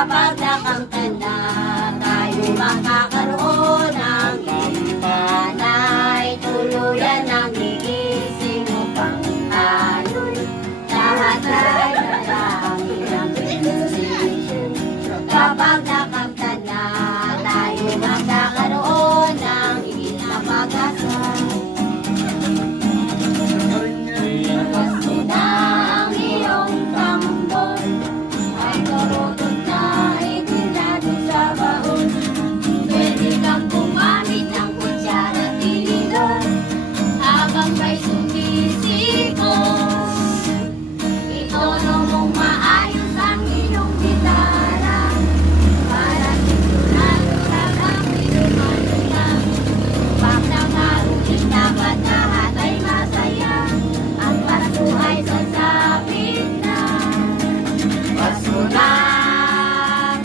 Kapag nakamta na, tayo makakaroon ng panay. Tuluyan ang gigising upang tayo'y lahat ay marami ng benepisyo. Kapag nakamta na, tayo magkakaroon ng higit na pag-asa. Pasko na ang iyong tambol, ay turutot na itinado sa baon. Pwede kang gumamit ng kutsara at tinidor habang may sumisiko. Itono mong maayos ang iyong gitara para sigurado lang pinumalulang. Pag namaruling dapat lahat ay masaya, ang Pasko ay sasapit na. Pasko na,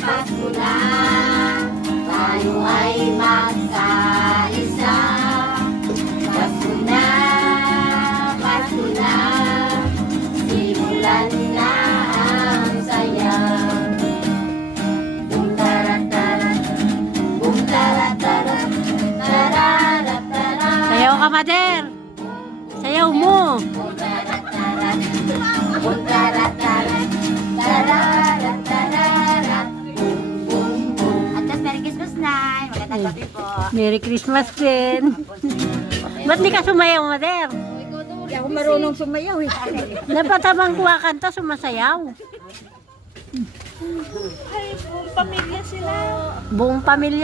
Pasko na, tayo ay magkaisa. Pasko na, Pasko na, simulan na ang saya. Bum tarat-tarat, bum tarat-tarat, tararat-tarat. Sayaw ka, Mother. Sayaw mo. Bum tarat-tarat, bum tarat-tarat, tararat-tararat, bum bum bum. At Merry Christmas, Nay. Magandang gabi po. Merry Christmas din. Ba't di ka sumayaw, Mother? Hindi ako marunong sumayaw eh. Dapat habang kumakanta, sumasayaw. Ay, pamilya sila. Buong pamilya.